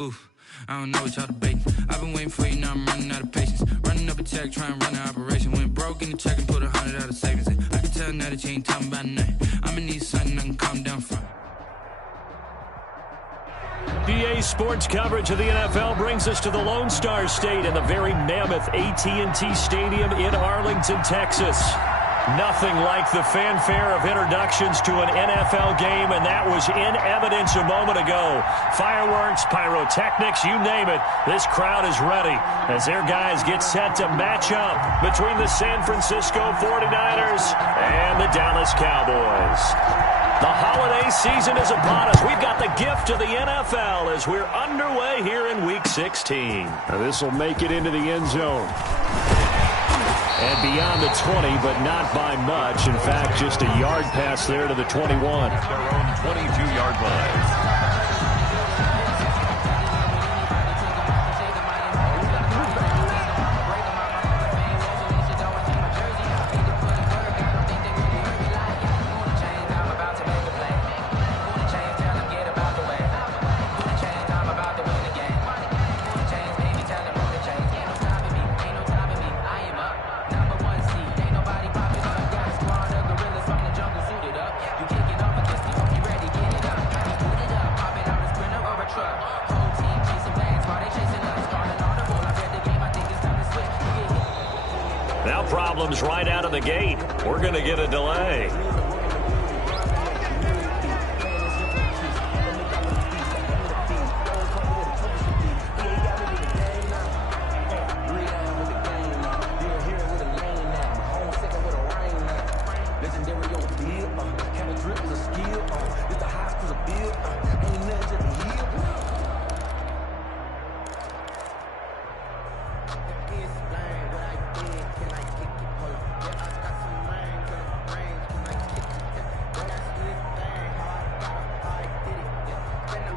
Oof, I don't know what y'all debating. I've been waiting for you, now I'm running out of patience. Running up a check, trying to run an operation. Went broke in the check and put 100 out of savings in. I can tell now that you ain't talking about nothing. I'ma need something I can calm down from. EA Sports coverage of the NFL brings us to the Lone Star State in the very mammoth AT&T Stadium in Arlington, Texas. Nothing like the fanfare of introductions to an NFL game, and that was in evidence a moment ago. Fireworks, pyrotechnics, you name it. This crowd is ready as their guys get set to match up between the San Francisco 49ers and the Dallas Cowboys. The holiday season is upon us. We've got the gift of the NFL as we're underway here in Week 16. Now this will make it into the end zone. And beyond the 20, but not by much. In fact, just a yard pass there to the 21. Their own 22-yard line. Now problems right out of the gate. We're going to get a delay.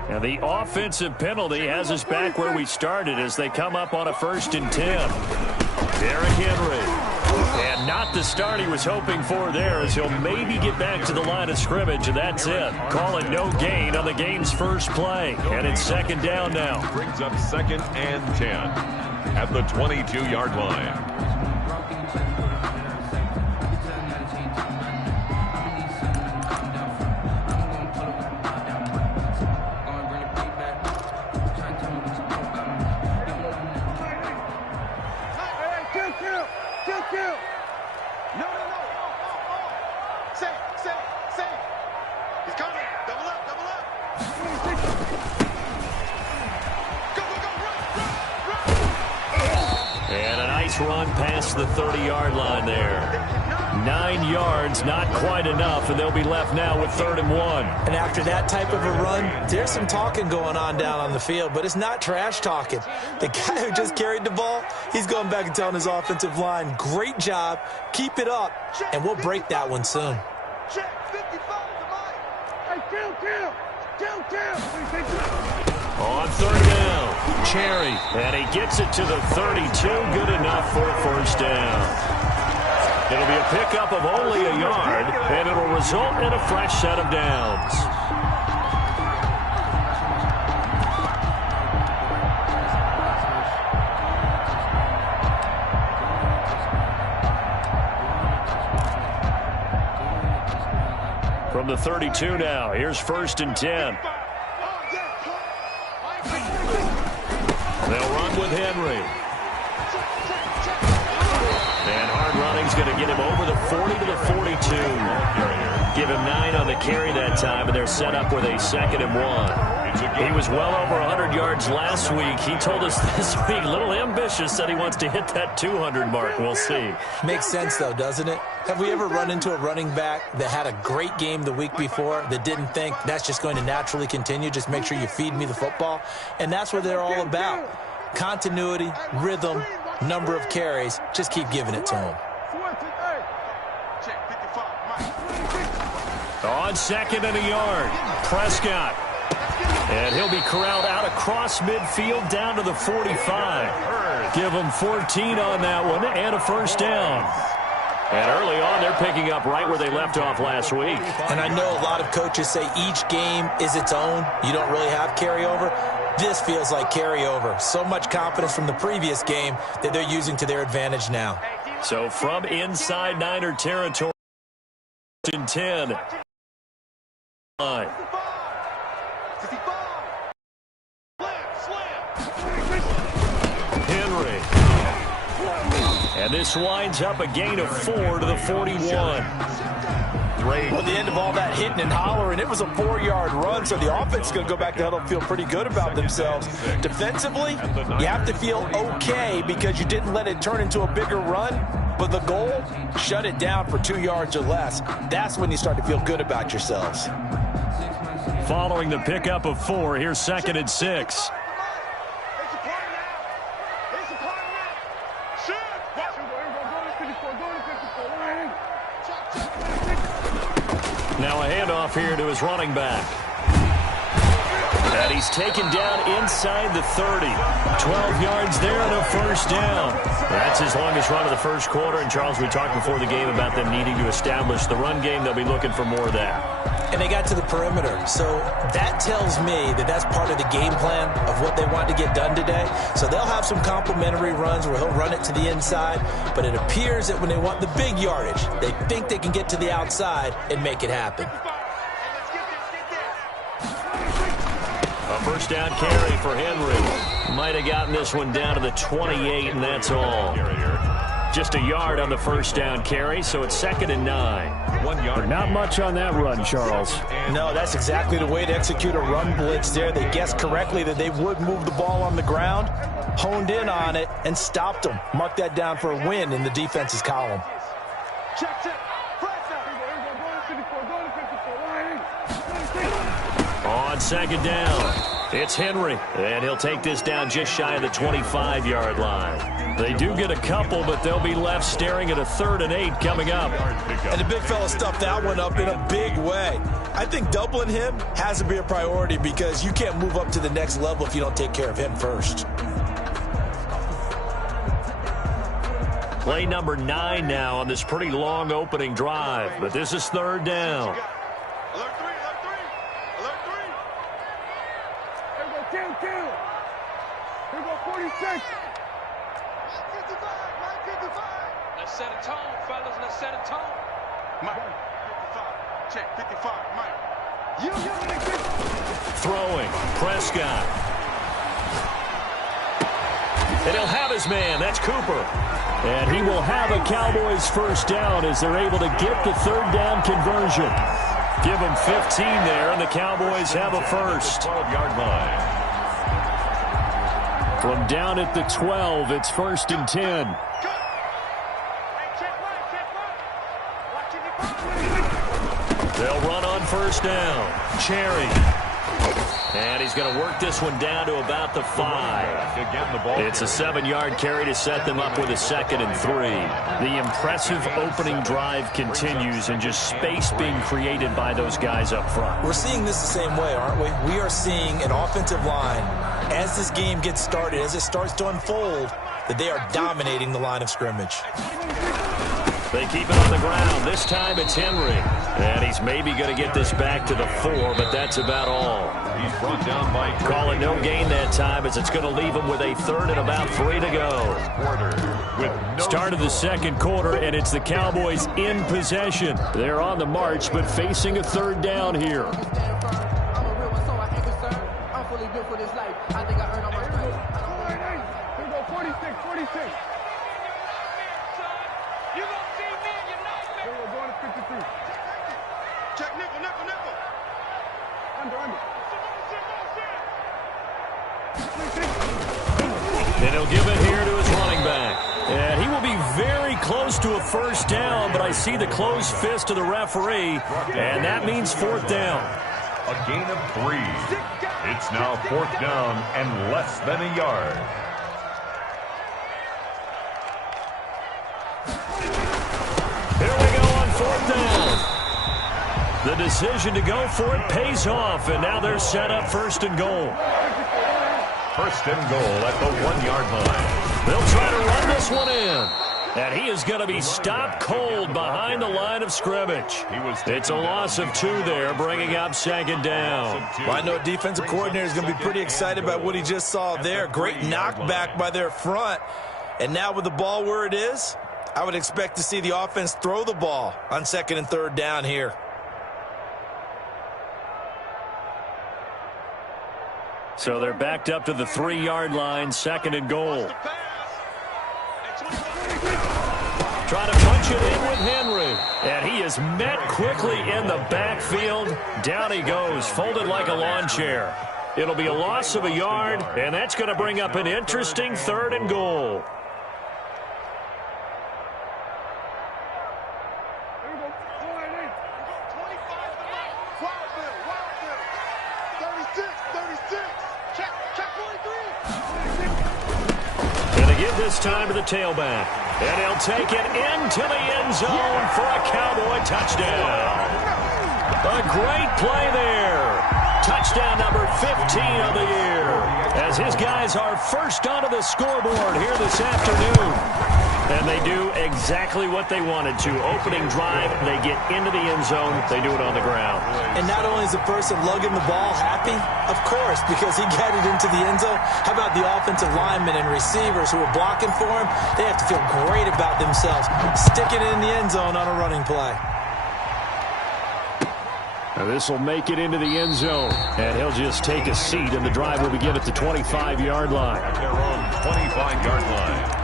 Now the offensive penalty has us back where we started as they come up on a 1st and 10. Derrick Henry. And not the start he was hoping for there as he'll maybe get back to the line of scrimmage, and that's it. Call it no gain on the game's first play. And it's 2nd down now. Brings up 2nd and 10 at the 22-yard line. Run past the 30-yard line there. 9 yards, not quite enough, and they'll be left now with 3rd and 1. And after that type of a run, there's some talking going on down on the field, but it's not trash talking. The guy who just carried the ball, he's going back and telling his offensive line, great job, keep it up, and we'll break that one soon. On 3rd down, Cherry, and he gets it to the 32, good enough for a 1st down. It'll be a pickup of only a yard, and it'll result in a fresh set of downs. From the 32 now, here's 1st and 10. They'll run with Henry. And hard running's going to get him over the 40 to the 42. Give him 9 on the carry that time, and they're set up with a 2nd and 1. He was well over 100 yards last week. He told us this week, a little ambitious, said he wants to hit that 200 mark. We'll see. Makes sense, though, doesn't it? Have we ever run into a running back that had a great game the week before that didn't think that's just going to naturally continue? Just make sure you feed me the football. And that's what they're all about. Continuity, rhythm, number of carries. Just keep giving it to him. On 2nd and a yard, Prescott. And he'll be corralled out across midfield down to the 45. Give him 14 on that one and a 1st down. And early on, they're picking up right where they left off last week. And I know a lot of coaches say each game is its own. You don't really have carryover. This feels like carryover. So much confidence from the previous game that they're using to their advantage now. So from inside Niner territory, 10. Henry. And this winds up a gain of 4 to the 41. Well, the end of all that hitting and hollering, it was a 4-yard run, so the offense is going to go back to huddle and feel pretty good about themselves. Defensively, you have to feel okay because you didn't let it turn into a bigger run, but the goal, shut it down for 2 yards or less. That's when you start to feel good about yourselves. Following the pickup of 4, here's 2nd and 6. Now a handoff here to his running back. And he's taken down inside the 30. 12 yards there and a first down. That's his longest run of the first quarter. And, Charles, we talked before the game about them needing to establish the run game. They'll be looking for more of that. And they got to the perimeter. So that tells me that that's part of the game plan of what they want to get done today. So they'll have some complementary runs where he'll run it to the inside. But it appears that when they want the big yardage, they think they can get to the outside and make it happen. A first down carry for Henry. Might have gotten this one down to the 28, and that's all. Just a yard on the first down carry, so it's 2nd and 9. 1 yard. But not much on that run, Charles. No, that's exactly the way to execute a run blitz there. They guessed correctly that they would move the ball on the ground, honed in on it, and stopped them. Mark that down for a win in the defense's column. On 2nd down, it's Henry, and he'll take this down just shy of the 25-yard line. They do get a couple, but they'll be left staring at a 3rd and 8 coming up. And the big fella stuffed that one up in a big way. I think doubling him has to be a priority because you can't move up to the next level if you don't take care of him first. Play number 9 now on this pretty long opening drive, but this is 3rd down. Let's set a tone, fellas. Let's set a tone. Mike, 55. Check, 55. Mike. Throwing, Prescott. And he'll have his man. That's Cooper. And he will have a Cowboys first down as they're able to get the 3rd down conversion. Give them 15 there, and the Cowboys have a first. 12-yard line. From down at the 12, it's 1st and 10. They'll run on first down. Cherry. And he's going to work this one down to about the 5. It's a 7-yard carry to set them up with a 2nd and 3. The impressive opening drive continues and just space being created by those guys up front. We're seeing this the same way, aren't we? We are seeing an offensive line, as this game gets started, as it starts to unfold, that they are dominating the line of scrimmage. They keep it on the ground. This time it's Henry. And he's maybe going to get this back to the 4, but that's about all. He's brought down by Call it no gain that time as it's going to leave him with a 3rd and about 3 to go. Start of the second quarter, and it's the Cowboys in possession. They're on the march, but facing a 3rd down here. Check nickel, nickel, nickel. Under. And he'll give it here to his running back. And he will be very close to a first down, but I see the closed fist of the referee, and that means 4th down. A gain of 3. It's now 4th down and less than a yard. Here we go on 4th down. The decision to go for it pays off, and now they're set up 1st and goal. 1st and goal at the 1-yard line. They'll try to run this one in. And he is going to be stopped cold behind the line of scrimmage. It's a loss of 2 there, bringing up 2nd down. Well, I know defensive coordinator is going to be pretty excited about what he just saw there. Great knockback by their front. And now with the ball where it is, I would expect to see the offense throw the ball on 2nd and 3rd down here. So they're backed up to the 3-yard line, 2nd and goal. Trying to punch it in with Henry. And he is met quickly in the backfield. Down he goes, folded like a lawn chair. It'll be a loss of 1 yard, and that's going to bring up an interesting 3rd and goal. This time to the tailback. And he'll take it into the end zone for a Cowboy touchdown. A great play there. Touchdown number 15 of the year. As his guys are first onto the scoreboard here this afternoon. And they do exactly what they wanted to. Opening drive, they get into the end zone. They do it on the ground. And not only is the person lugging the ball happy, of course, because he got it into the end zone. How about the offensive linemen and receivers who are blocking for him? They have to feel great about themselves, sticking it in the end zone on a running play. Now this will make it into the end zone, and he'll just take a seat, and the drive will begin at the 25-yard line. At their own 25-yard line.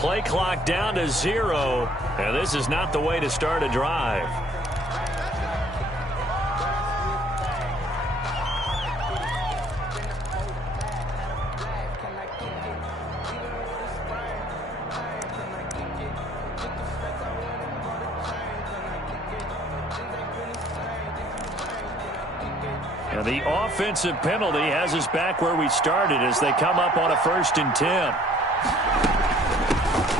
Play clock down to 0, and this is not the way to start a drive. And the offensive penalty has us back where we started as they come up on a 1st and 10.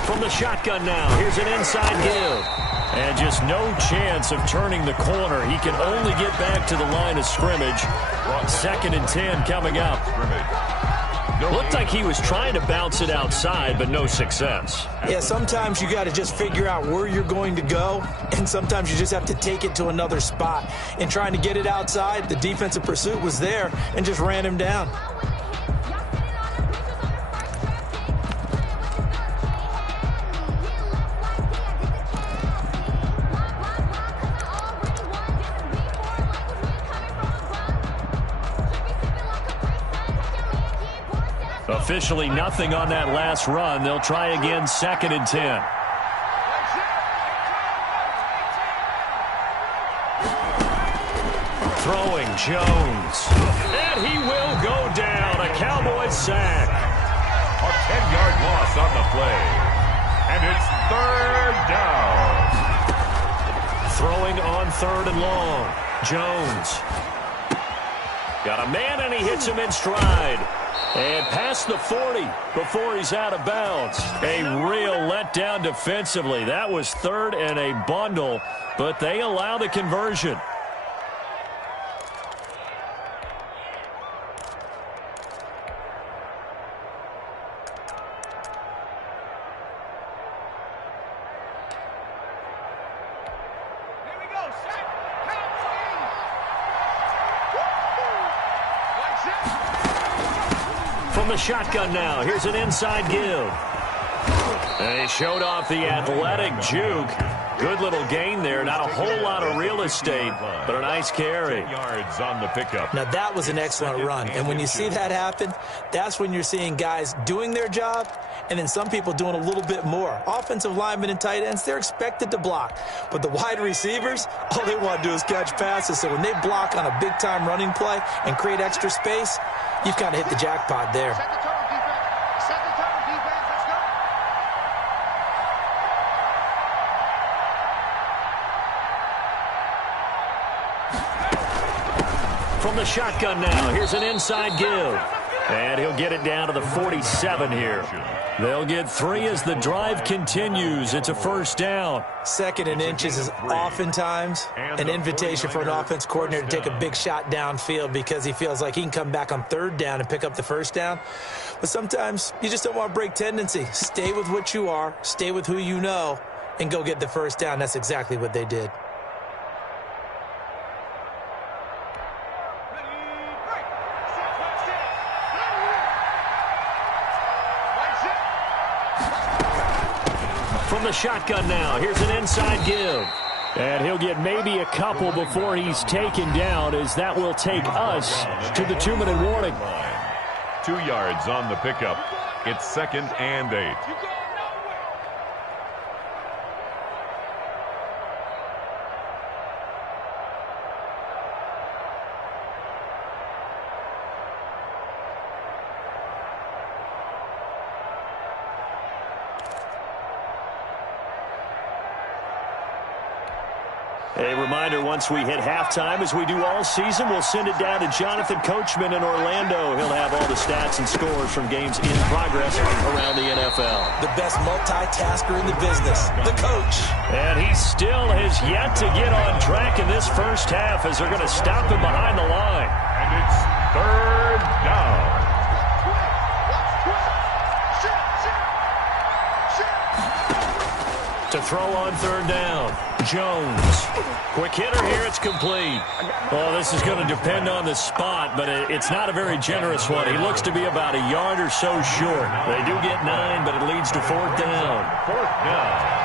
From the shotgun now, here's an inside give. And just no chance of turning the corner. He can only get back to the line of scrimmage. 2nd and 10 coming up. Looked like he was trying to bounce it outside, but no success. Yeah, sometimes you got to just figure out where you're going to go, and sometimes you just have to take it to another spot. In trying to get it outside, the defensive pursuit was there and just ran him down. Officially nothing on that last run. They'll try again 2nd and 10. Throwing Jones. And he will go down. A Cowboys sack. A 10-yard loss on the play. And it's 3rd down. Throwing on 3rd and long. Jones. Got a man and he hits him in stride. And past the 40 before he's out of bounds. A real letdown defensively. That was 3rd and a bundle, but they allow the conversion. From the shotgun now, here's an inside give. And he showed off the athletic juke. Good little gain there. Not a whole lot of real estate, but a nice carry. 10 yards on the pickup. Now, that was an excellent run. And when you see that happen, that's when you're seeing guys doing their job And then some people doing a little bit more. Offensive linemen and tight ends, they're expected to block. But the wide receivers, all they want to do is catch passes. So when they block on a big-time running play and create extra space, you've kind of hit the jackpot there. Set the tone, defense. Set the tone, defense. Let's go. From the shotgun now, here's an inside give. And he'll get it down to the 47 here. They'll get 3 as the drive continues. It's a first down. 2nd and inches is oftentimes an invitation for an offense coordinator to take a big shot downfield because he feels like he can come back on 3rd down and pick up the first down. But sometimes you just don't want to break tendency. Stay with what you are, stay with who you know, and go get the first down. That's exactly what they did. From the shotgun now, here's an inside give. And he'll get maybe a couple before he's taken down, as that will take us to the 2-minute warning. 2 yards on the pickup. It's 2nd and 8. A reminder, once we hit halftime, as we do all season, we'll send it down to Jonathan Coachman in Orlando. He'll have all the stats and scores from games in progress around the NFL. The best multitasker in the business, the coach. And he still has yet to get on track in this first half, as they're going to stop him behind the line. And it's 3rd down. To throw on 3rd down, Jones. Quick hitter here, it's complete. Oh, this is going to depend on the spot, but it's not a very generous one. He looks to be about a yard or so short. They do get 9, but it leads to 4th down. 4th down.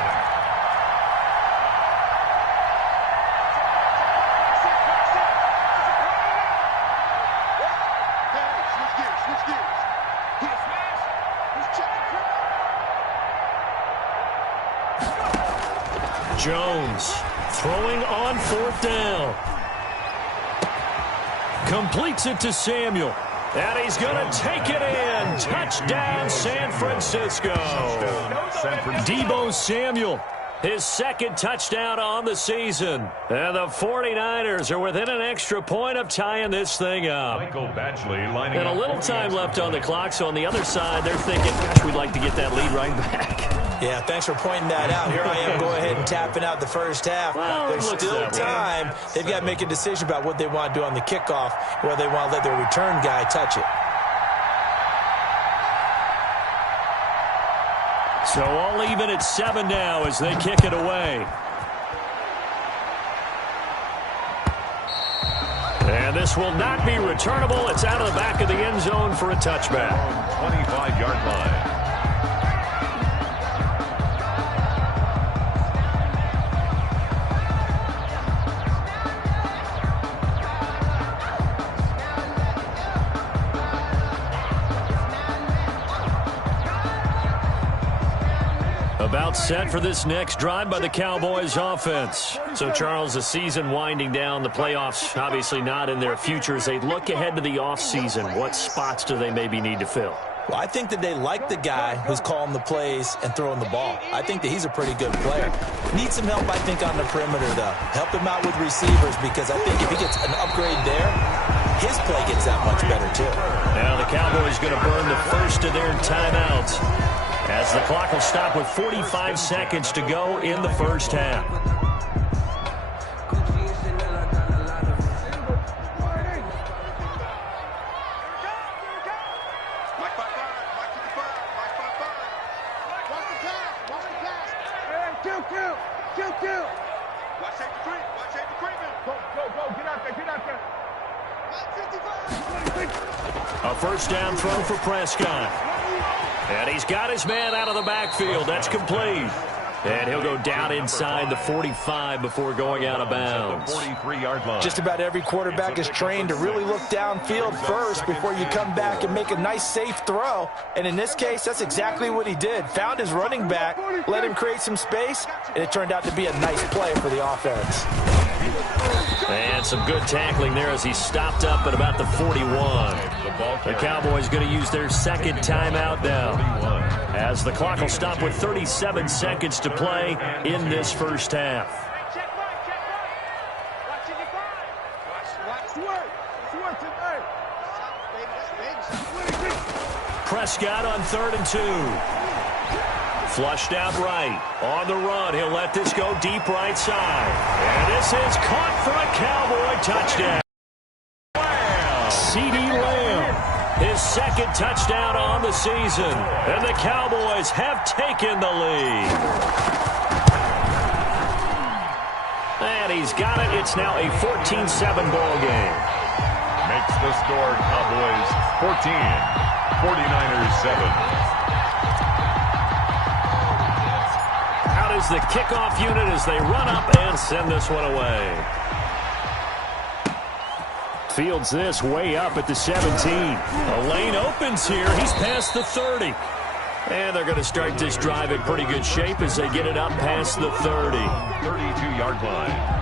Jones throwing on 4th down. Completes it to Samuel. And he's going to take it in. Touchdown, San Francisco. Deebo Samuel, his 2nd touchdown on the season. And the 49ers are within an extra point of tying this thing up. Michael Badgley lining And a up little for time the left on the clock, so on the other side, they're thinking, gosh, we'd like to get that lead right back. Yeah, thanks for pointing that out. Here I am going ahead and tapping out the first half. Well, There's still time. They've got to make a decision about what they want to do on the kickoff, whether they want to let their return guy touch it. So all even at 7 now as they kick it away. And this will not be returnable. It's out of the back of the end zone for a touchback. 25-yard line. About set for this next drive by the Cowboys offense. So, Charles, the season winding down, the playoffs obviously not in their future. As they look ahead to the offseason, what spots do they maybe need to fill? Well, I think that they like the guy who's calling the plays and throwing the ball. I think that he's a pretty good player. Needs some help, I think, on the perimeter, though. Help him out with receivers, because I think if he gets an upgrade there, his play gets that much better, too. Now the Cowboys going to burn the first of their timeouts, as the clock will stop with 45 seconds to go in the first half. A first down throw for Prescott. And he's got his man out of the backfield. That's complete. And he'll go down inside the 45 before going out of bounds. 43-yard line. Just about every quarterback is trained to really look downfield first before you come back and make a nice, safe throw. And in this case, that's exactly what he did. Found his running back, let him create some space, and it turned out to be a nice play for the offense. And some good tackling there as he stopped up at about the 41. The Cowboys going to use their second timeout now, as the clock will stop with 37 seconds to play in this first half. Prescott on 3rd and 2. Flushed out right. On the run. He'll let this go deep right side. And this is caught for a Cowboy touchdown. Wow. C.D. Lamb. His second touchdown on the season. And the Cowboys have taken the lead. And he's got it. It's now a 14-7 ball game. Makes the score Cowboys 14, 49ers 7. Is the kickoff unit as they run up and send this one away. Fields this way up at the 17. A lane opens here. He's past the 30. And they're going to start this drive in pretty good shape as they get it up past the 30. 32-yard line.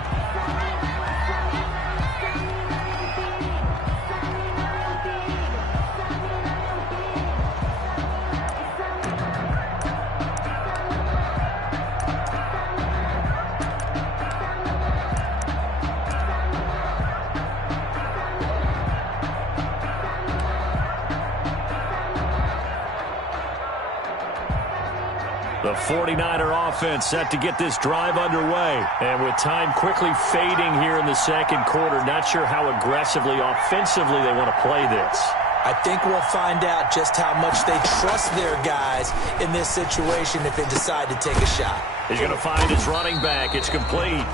The 49er offense set to get this drive underway. And with time quickly fading here in the second quarter, not sure how aggressively, offensively they want to play this. I think we'll find out just how much they trust their guys in this situation if they decide to take a shot. He's going to find his running back. It's complete.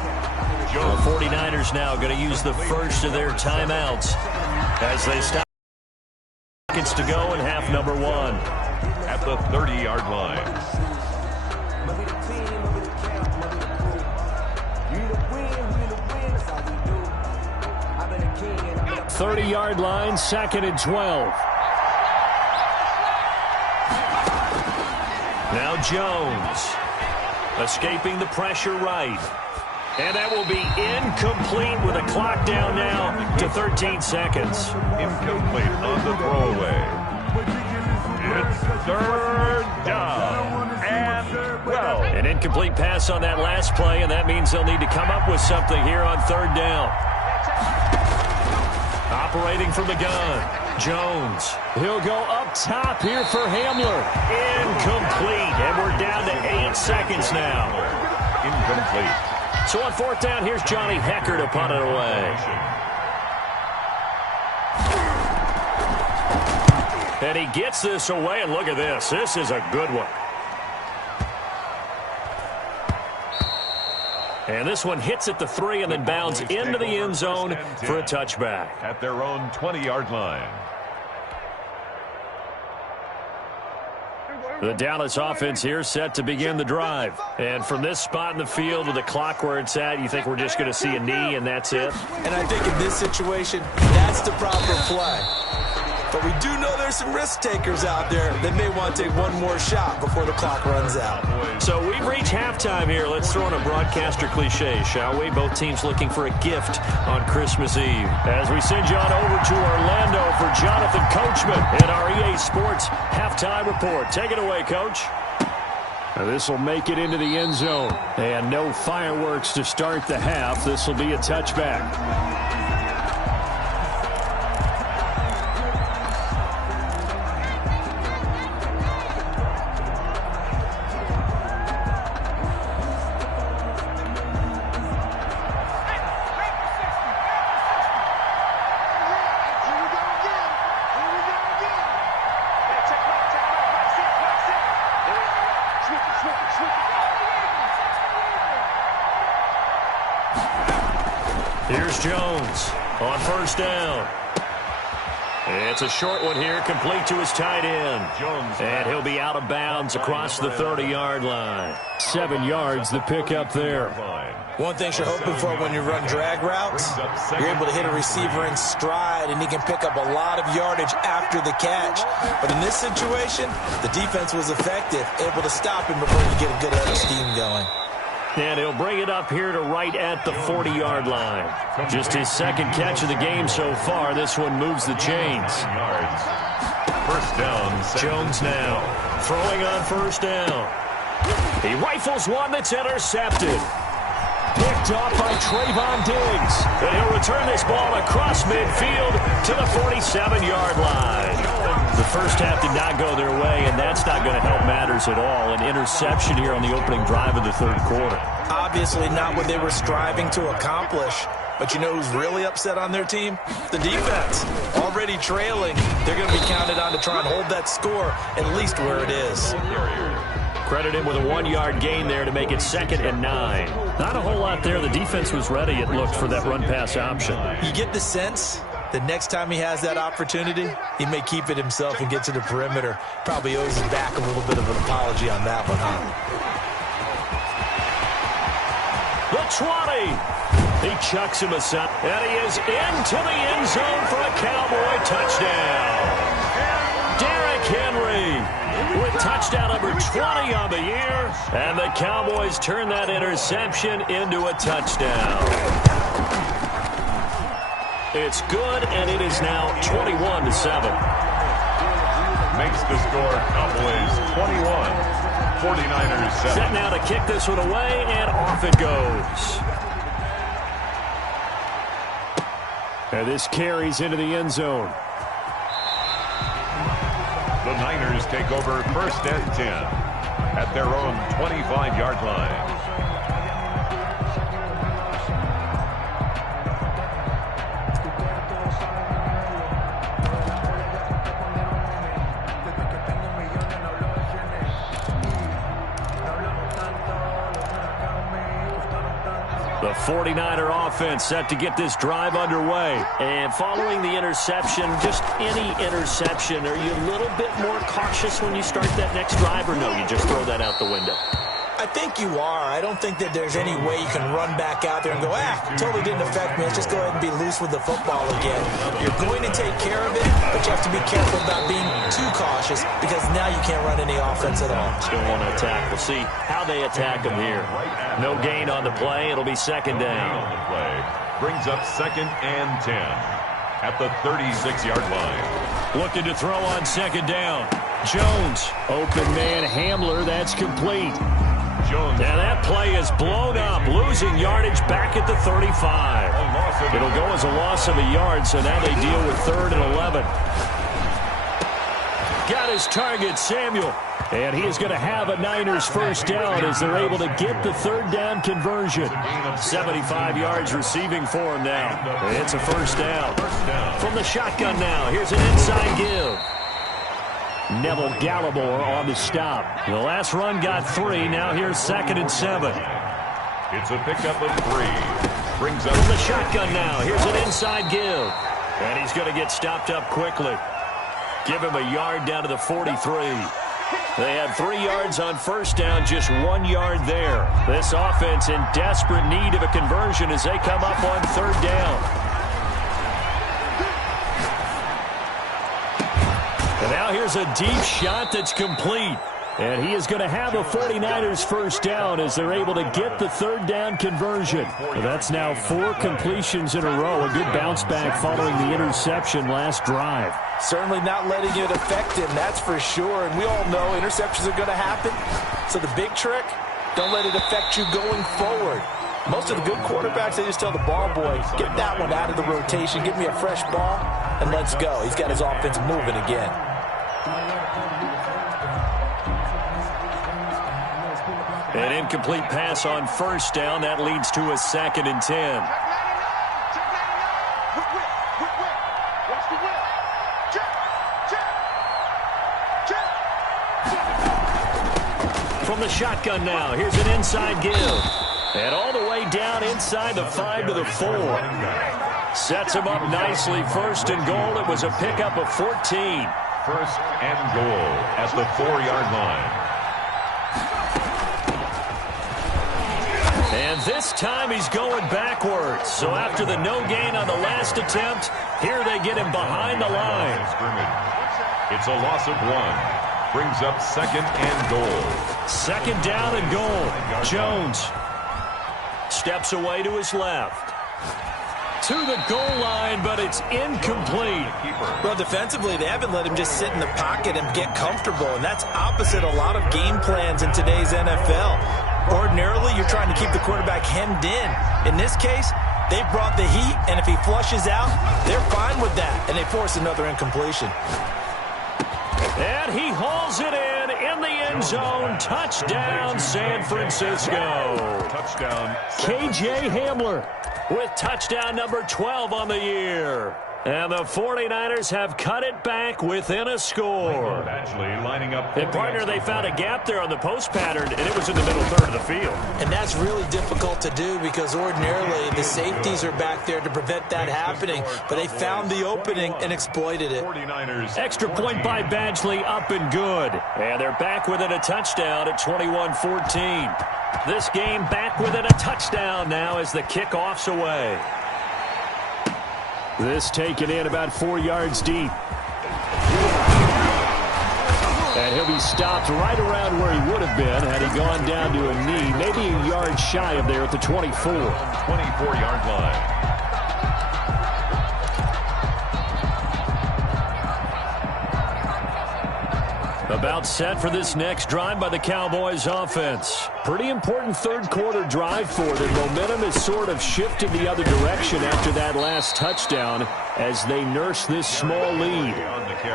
The 49ers now going to use the first of their timeouts as they stop seconds to go in half number one. At the 30-yard line. 30-yard line, 2nd and 12. Now Jones escaping the pressure right. And that will be incomplete with a clock down now to 13 seconds. Incomplete on the throwaway. It's 3rd down and 12. An incomplete pass on that last play, and that means they'll need to come up with something here on 3rd down. Operating from the gun, Jones. He'll go up top here for Hamler. Incomplete, and we're down to 8 seconds now. Incomplete. So on 4th down, here's Johnny Hecker to punt it away. And he gets this away, and look at this. This is a good one. And this one hits at the 3 and then bounds into the end zone for a touchback. At their own 20-yard line. The Dallas offense here set to begin the drive. And from this spot in the field with the clock where it's at, you think we're just going to see a knee and that's it? And I think in this situation, that's the proper play. But we do know there's some risk takers out there that may want to take one more shot before the clock runs out. So we've reached halftime here. Let's throw in a broadcaster cliche, shall we? Both teams looking for a gift on Christmas Eve. As we send you on over to Orlando for Jonathan Coachman and our EA Sports Halftime Report. Take it away, Coach. This will make it into the end zone. And no fireworks to start the half. This will be a touchback. Here's Jones on 1st down. It's a short one here, complete to his tight end. And he'll be out of bounds across the 30-yard line. 7 yards, the pickup there. One thing you're hoping for when you run drag routes, you're able to hit a receiver in stride, and he can pick up a lot of yardage after the catch. But in this situation, the defense was effective, able to stop him before you get a good head of steam going. And he'll bring it up here to right at the 40-yard line. Just his second catch of the game so far. This one moves the chains. First down. Jones now throwing on first down. He rifles one that's intercepted. Picked off by Trayvon Diggs. And he'll return this ball across midfield to the 47-yard line. The first half did not go their way, and that's not going to help matters at all. An interception here on the opening drive of the third quarter. Obviously not what they were striving to accomplish. But you know who's really upset on their team? The defense. Already trailing. They're going to be counted on to try and hold that score at least where it is. Credit him with a 1-yard gain there to make it 2nd and 9. Not a whole lot there. The defense was ready, it looked, for that run-pass option. You get the sense that next time he has that opportunity, he may keep it himself and get to the perimeter. Probably owes him back a little bit of an apology on that one, huh? The 20. He chucks him aside. And he is into the end zone for a Cowboy touchdown. Derrick Henry with touchdown number 20 on the year. And the Cowboys turn that interception into a touchdown. It's good, and it is now 21-7. Makes the score Cowboys 21, 49ers 7. Set now to kick this one away, and off it goes. And this carries into the end zone. The Niners take over 1st and 10 at their own 25-yard line. The 49er offense set to get this drive underway. And following the interception, just any interception, are you a little bit more cautious when you start that next drive, or no, you just throw that out the window? I think you are. I don't think that there's any way you can run back out there and go, totally didn't affect me. Let's just go ahead and be loose with the football again. You're going to take care of it, but you have to be careful about being too cautious because now you can't run any offense at all. Still want to attack. We'll see how they attack him here. No gain on the play. It'll be 2nd down. The play brings up 2nd and 10 at the 36-yard line. Looking to throw on 2nd down. Jones, open man Hamler, that's complete. Jones. Now that play is blown up, losing yardage back at the 35. It'll go as a loss of a yard, so now they deal with 3rd and 11. Got his target, Samuel. And he is going to have a Niners first down as they're able to get the 3rd down conversion. 75 yards receiving for him now. It's a first down. From the shotgun now, here's an inside give. Neville Gallimore on the stop. The last run got 3. Now here's 2nd and 7. It's a pickup of 3. Brings up from the shotgun now. Here's an inside give. And he's going to get stopped up quickly. Give him a yard down to the 43. They had 3 yards on first down, just 1 yard there. This offense in desperate need of a conversion as they come up on 3rd down. And now here's a deep shot that's complete. And he is going to have a 49ers first down as they're able to get the 3rd down conversion. Well, that's now 4 completions in a row. A good bounce back following the interception last drive. Certainly not letting it affect him, that's for sure. And we all know interceptions are going to happen. So the big trick, don't let it affect you going forward. Most of the good quarterbacks, they just tell the ball boy, get that one out of the rotation, give me a fresh ball, and let's go. He's got his offense moving again. An incomplete pass on first down. That leads to a 2nd and 10. From the shotgun now, here's an inside give. And all the way down inside the 5 to the 4. Sets him up nicely. First and goal. It was a pickup of 14. First and goal at the 4-yard line. And this time he's going backwards. So after the no gain on the last attempt, here they get him behind the line. It's a loss of 1. Brings up second and goal. Second down and goal. Jones steps away to his left. To the goal line, but it's incomplete. Well, defensively, they haven't let him just sit in the pocket and get comfortable, and that's opposite a lot of game plans in today's NFL. Ordinarily, you're trying to keep the quarterback hemmed in. In this case, they brought the heat, and if he flushes out, they're fine with that, and they force another incompletion. And he hauls it in the end zone. Touchdown, San Francisco. Touchdown. KJ Hamler with touchdown number 12 on the year. And the 49ers have cut it back within a score. Actually lining up. And partner, they found a gap there on the post pattern, and it was in the middle third of the field. And that's really difficult to do because ordinarily the safeties are back there to prevent that happening. But they found the opening and exploited it. 49ers. Extra point by Badgley, up and good. And they're back within a touchdown at 21-14. This game back within a touchdown now as the kickoff's away. This taken in about 4 yards deep. And he'll be stopped right around where he would have been had he gone down to a knee, maybe a yard shy of there at the 24. 24-yard line. About set for this next drive by the Cowboys offense. Pretty important third quarter drive for them. Momentum has sort of shifted the other direction after that last touchdown as they nurse this small lead.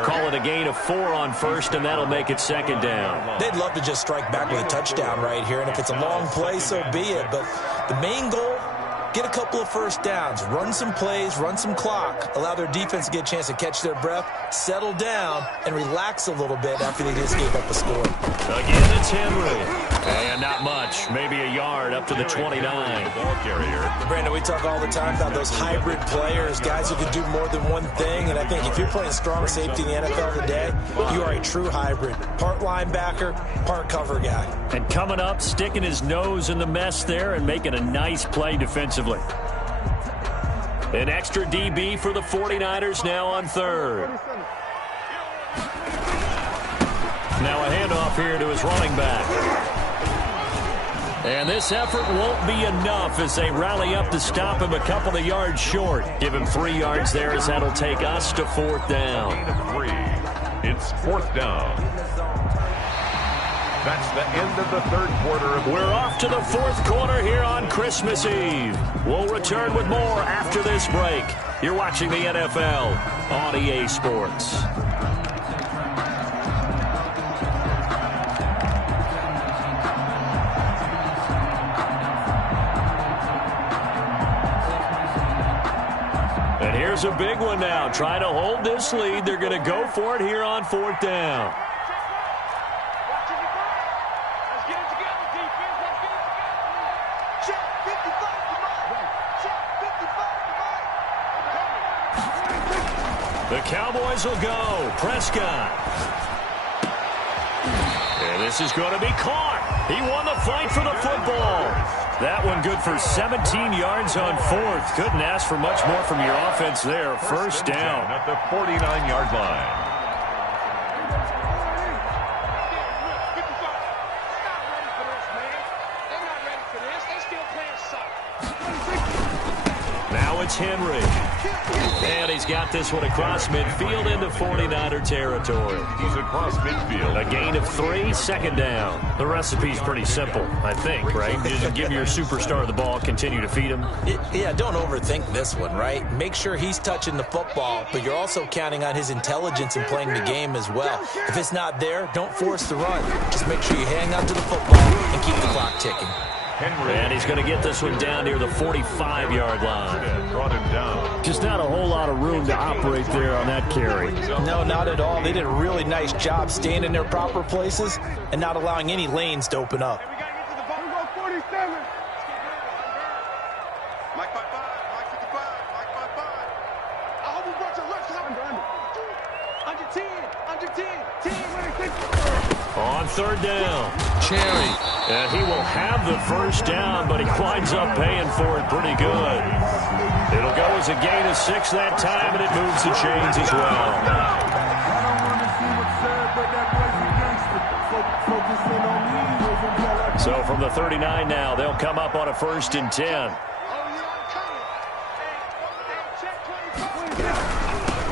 Call it a gain of 4 on first, and that'll make it second down. They'd love to just strike back with a touchdown right here, and if it's a long play, so be it. But the main goal, get a couple of first downs, run some plays, run some clock, allow their defense to get a chance to catch their breath, settle down, and relax a little bit after they just gave up a score. Again, it's Henry. And not much, maybe a yard up to the 29. Ball carrier. Brandon, we talk all the time about those hybrid players, guys who can do more than one thing, and I think if you're playing strong safety in the NFL today, you are a true hybrid. Part linebacker, part cover guy. And coming up, sticking his nose in the mess there and making a nice play defensively. An extra DB for the 49ers now on third. Now a handoff here to his running back. And this effort won't be enough as they rally up to stop him a couple of yards short. Give him 3 yards there as that'll take us to fourth down. Gain of 3. It's fourth down. That's the end of the third quarter. We're off to the fourth quarter here on Christmas Eve. We'll return with more after this break. You're watching the NFL on EA Sports. And here's a big one now. Trying to hold this lead. They're going to go for it here on fourth down. The Cowboys will go. Prescott. And this is going to be caught. He won the fight for the football. That one good for 17 yards on fourth. Couldn't ask for much more from your offense there. First down. At the 49-yard line. Now it's Henry. And he's got this one across midfield into 49er territory. He's across midfield. A gain of 3, second down. The recipe's pretty simple, I think, right? Just give your superstar the ball, continue to feed him. Yeah, don't overthink this one, right? Make sure he's touching the football, but you're also counting on his intelligence in playing the game as well. If it's not there, don't force the run. Just make sure you hang on to the football and keep the clock ticking. Henry. And he's going to get this one down near the 45-yard line. Brought him down. Just not a whole lot of room to operate there on that carry. No, not at all. They did a really nice job staying in their proper places and not allowing any lanes to open up. Mike 55, Mike 55, Mike 55. On third down. Cherry. And he will have the first down, but he winds up paying for it pretty good. It'll go as a gain of 6 that time, and it moves the chains as well. So from the 39 now, they'll come up on a 1st and 10.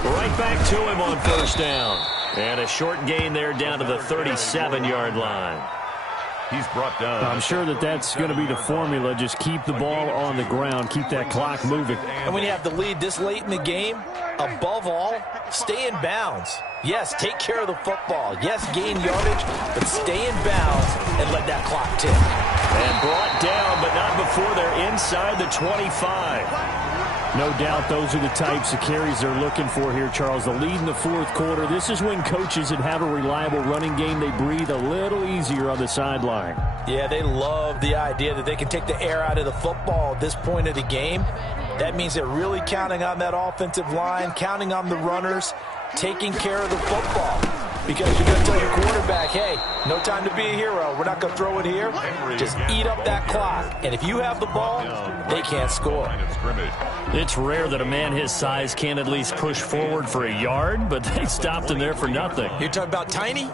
Right back to him on 1st down. And a short gain there down to the 37-yard line. He's brought down. I'm sure that's going to be the formula. Just keep the ball on the ground. Keep that clock moving. And when you have the lead this late in the game, above all, stay in bounds. Yes, take care of the football. Yes, gain yardage, but stay in bounds and let that clock tick. And brought down, but not before they're inside the 25. No doubt those are the types of carries they're looking for here, Charles. The lead in the 4th quarter. This is when coaches that have a reliable running game, they breathe a little easier on the sideline. Yeah, they love the idea that they can take the air out of the football at this point of the game. That means they're really counting on that offensive line, counting on the runners, taking care of the football. Because you're going to tell your quarterback, hey, no time to be a hero. We're not going to throw it here. Just eat up that clock. And if you have the ball, they can't score. It's rare that a man his size can't at least push forward for a yard, but they stopped him there for nothing. You're talking about Tiny?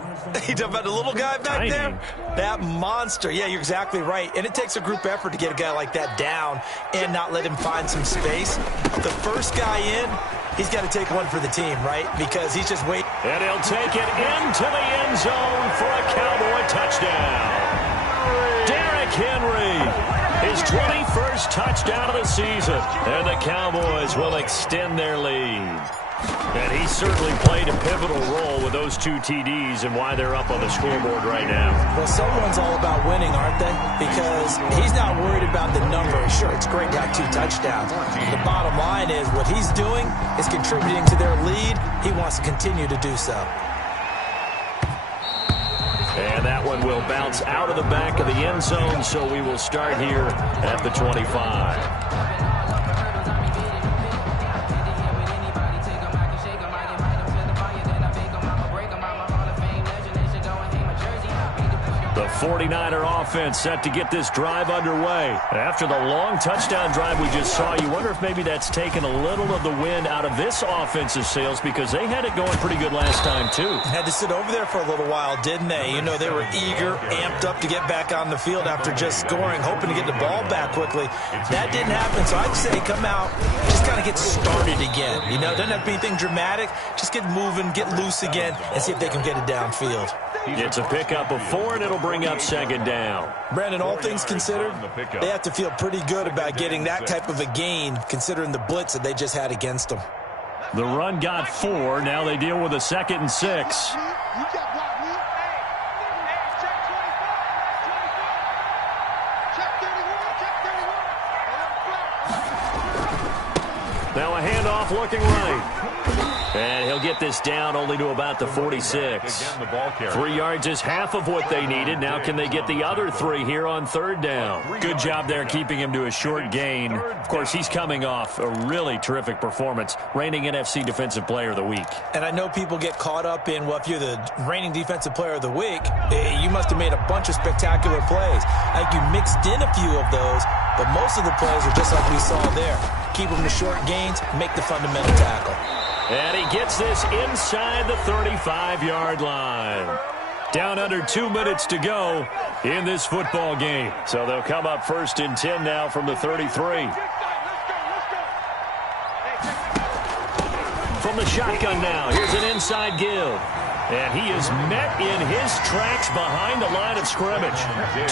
You're talking about the little guy back there? That monster. Yeah, you're exactly right. And it takes a group effort to get a guy like that down and not let him find some space. The first guy in, he's got to take one for the team, right? Because he's just waiting. And he'll take it into the end zone for a Cowboy touchdown. Derrick Henry, his 21st touchdown of the season. And the Cowboys will extend their lead. And he certainly played a pivotal role with those 2 TDs and why they're up on the scoreboard right now. Well, someone's all about winning, aren't they? Because he's not worried about the number. Sure, it's great to have 2 touchdowns. The bottom line is what he's doing is contributing to their lead. He wants to continue to do so. And that one will bounce out of the back of the end zone, so we will start here at the 25. The 49er offense set to get this drive underway. After the long touchdown drive we just saw, you wonder if maybe that's taken a little of the wind out of this offensive sails because they had it going pretty good last time, too. Had to sit over there for a little while, didn't they? You know, they were eager, amped up to get back on the field after just scoring, hoping to get the ball back quickly. That didn't happen, so I'd say come out, just kind of get started again. You know, doesn't have to be anything dramatic. Just get moving, get loose again, and see if they can get it downfield. It's a pickup of 4, and it'll bring up 2nd down. Brandon, all things considered, they have to feel pretty good about getting that type of a gain, considering the blitz that they just had against them. The run got 4. Now they deal with a 2nd and 6. Now a handoff looking right. And he'll get this down only to about the 46. 3 yards is half of what they needed. Now can they get the other 3 here on 3rd down? Good job there keeping him to a short gain. Of course, he's coming off a really terrific performance, reigning NFC Defensive Player of the Week. And I know people get caught up in, well, if you're the reigning Defensive Player of the Week, you must have made a bunch of spectacular plays. I think you mixed in a few of those, but most of the plays are just like we saw there. Keep them to short gains, make the fundamental tackle. And he gets this inside the 35-yard line. Down under 2 minutes to go in this football game. So they'll come up 1st and 10 now from the 33. From the shotgun now, here's an inside give. And he is met in his tracks behind the line of scrimmage.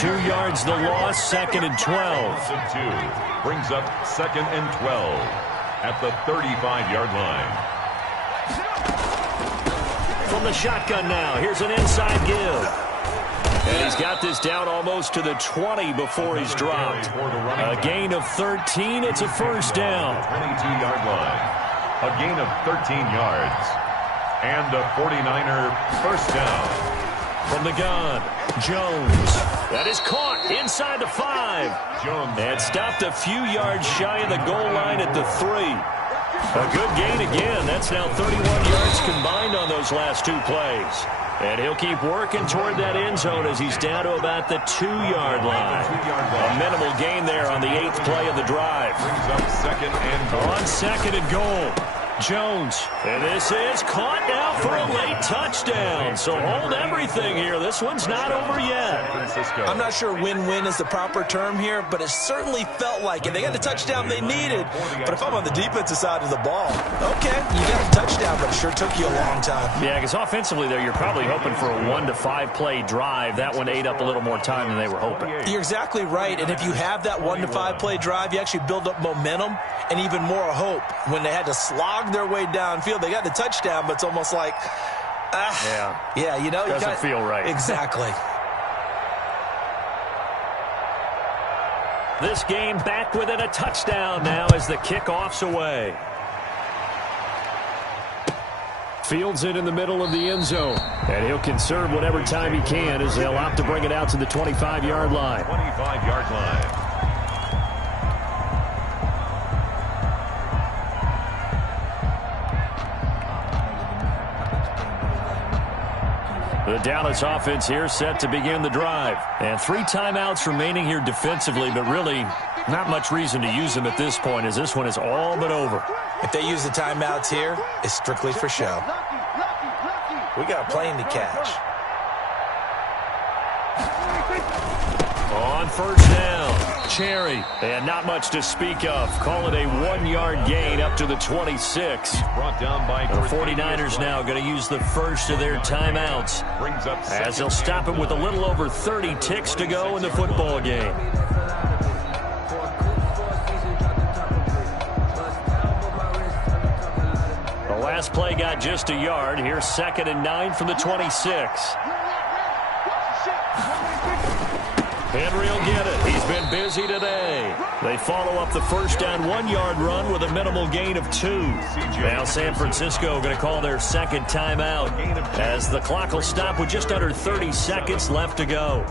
2 yards the loss, 2nd and 12. Brings up 2nd and 12 at the 35-yard line. From the shotgun now, here's an inside give. And he's got this down almost to the 20 before he's dropped. A gain of 13, it's a 1st down. 22-yard line. A gain of 13 yards. And a 49er 1st down. From the gun, Jones. That is caught inside the 5. Jones. And stopped a few yards shy of the goal line at the 3. A good gain again. That's now 31 yards combined on those last 2 plays. And he'll keep working toward that end zone as he's down to about the 2-yard line. A minimal gain there on the 8th play of the drive. Brings up second and goal. On second and goal, Jones. And this is caught now for a late touchdown. So hold everything here. This one's not over yet. I'm not sure win-win is the proper term here, but it certainly felt like it. They got the touchdown they needed. But if I'm on the defensive side of the ball, okay, you got the touchdown, but it sure took you a long time. Yeah, because offensively there, you're probably hoping for a 1 to 5 play drive. That one ate up a little more time than they were hoping. You're exactly right. And if you have that 1 to 5 play drive, you actually build up momentum and even more hope. When they had to slog their way downfield, they got the touchdown, but it's almost like, yeah, you know, doesn't feel right. Exactly. This game back within a touchdown now as the kickoff's away. Fields it in the middle of the end zone. And he'll conserve whatever time he can as they'll opt to bring it out to the 25-yard line. 25-yard line. The Dallas offense here set to begin the drive. And 3 timeouts remaining here defensively, but really not much reason to use them at this point as this one is all but over. If they use the timeouts here, it's strictly for show. We got a plane to catch. On first down, Cherry. And not much to speak of. Call it a 1-yard gain up to the 26. Brought down by The 49ers now going to use the first of their timeouts brings up as they'll stop it with a little over 30 ticks to go in the football game. The last play got just a yard. Here's 2nd and 9 from the 26. Henry will get it. He's been busy today. They follow up the first down 1-yard run with a minimal gain of 2. Now San Francisco going to call their second timeout as the clock will stop with just under 30 seconds left to go.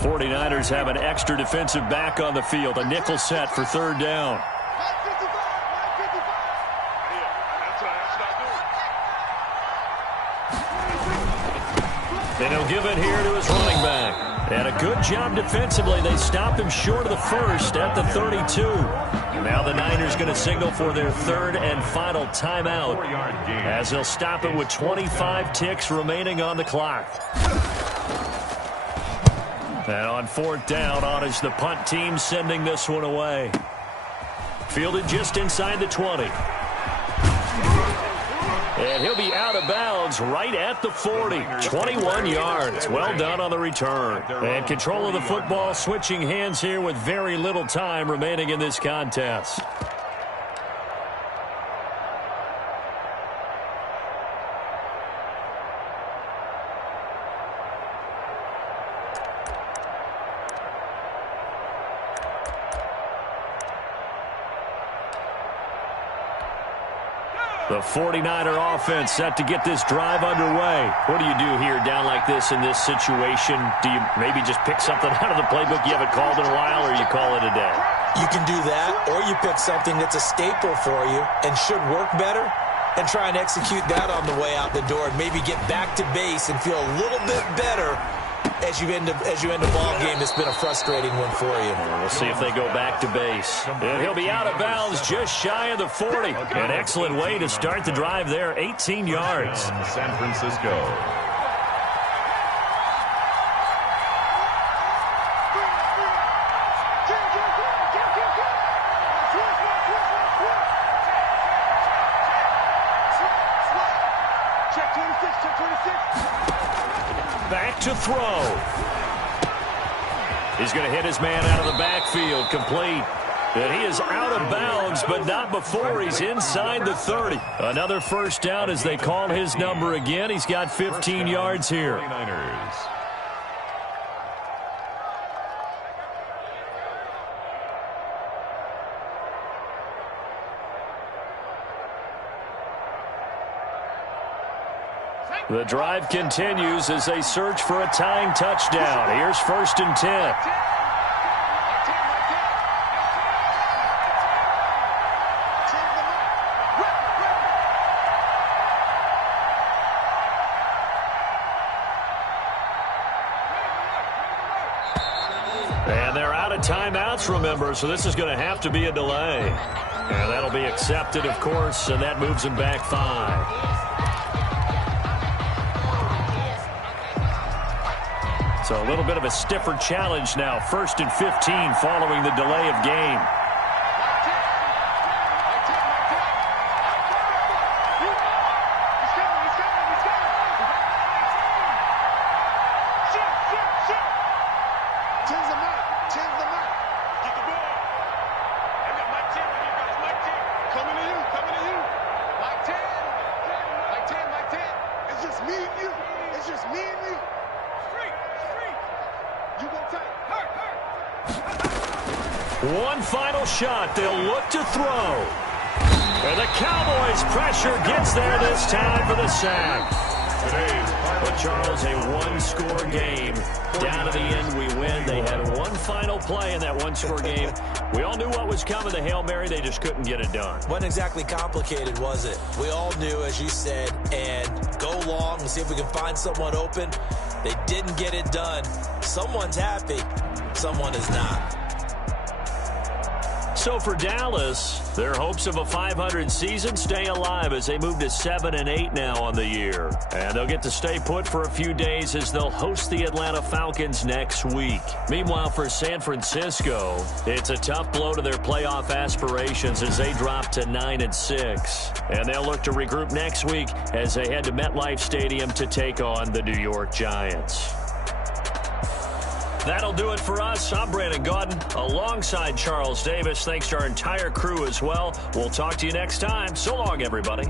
'49ers have an extra defensive back on the field. A nickel set for 3rd down. And he'll give it here to his running back. And a good job defensively. They stopped him short of the first at the 32. Now the Niners going to signal for their 3rd and final timeout as they'll stop it with 25 ticks remaining on the clock. And on 4th down, on is the punt team sending this one away. Fielded just inside the 20. And he'll be out of bounds right at the 40. 21 yards. Well done on the return. And control of the football switching hands here with very little time remaining in this contest. The 49er offense set to get this drive underway. What do you do here down like this in this situation? Do you maybe just pick something out of the playbook you haven't called in a while, or you call it a day? You can do that, or you pick something that's a staple for you and should work better and try and execute that on the way out the door and maybe get back to base and feel a little bit better as you end a ball game that's been a frustrating one for you. We'll see if they go back to base. And he'll be out of bounds just shy of the 40. An excellent way to start the drive there, 18 yards. San Francisco. Back to throw. He's going to hit his man out of the backfield, complete. And he is out of bounds, but not before he's inside the 30. Another first down as they call his number again. He's got 15 yards here. 49ers. The drive continues as they search for a tying touchdown. Here's 1st and 10. And they're out of timeouts, remember, so this is going to have to be a delay. And that'll be accepted, of course, and that moves them back 5. So a little bit of a stiffer challenge now. 1st and 15 following the delay of game. One final shot. They'll look to throw. And the Cowboys' pressure gets there this time for the sack. But, Charles, a one-score game. Down to the end, we win. They had one final play in that one-score game. We all knew what was coming, the Hail Mary. They just couldn't get it done. Wasn't exactly complicated, was it? We all knew, as you said, and go long and see if we can find someone open. They didn't get it done. Someone's happy. Someone is not. So for Dallas, their hopes of a 500 season stay alive as they move to 7-8 now on the year. And they'll get to stay put for a few days as they'll host the Atlanta Falcons next week. Meanwhile, for San Francisco, it's a tough blow to their playoff aspirations as they drop to 9-6. And they'll look to regroup next week as they head to MetLife Stadium to take on the New York Giants. That'll do it for us. I'm Brandon Gaudin alongside Charles Davis. Thanks to our entire crew as well. We'll talk to you next time. So long, everybody.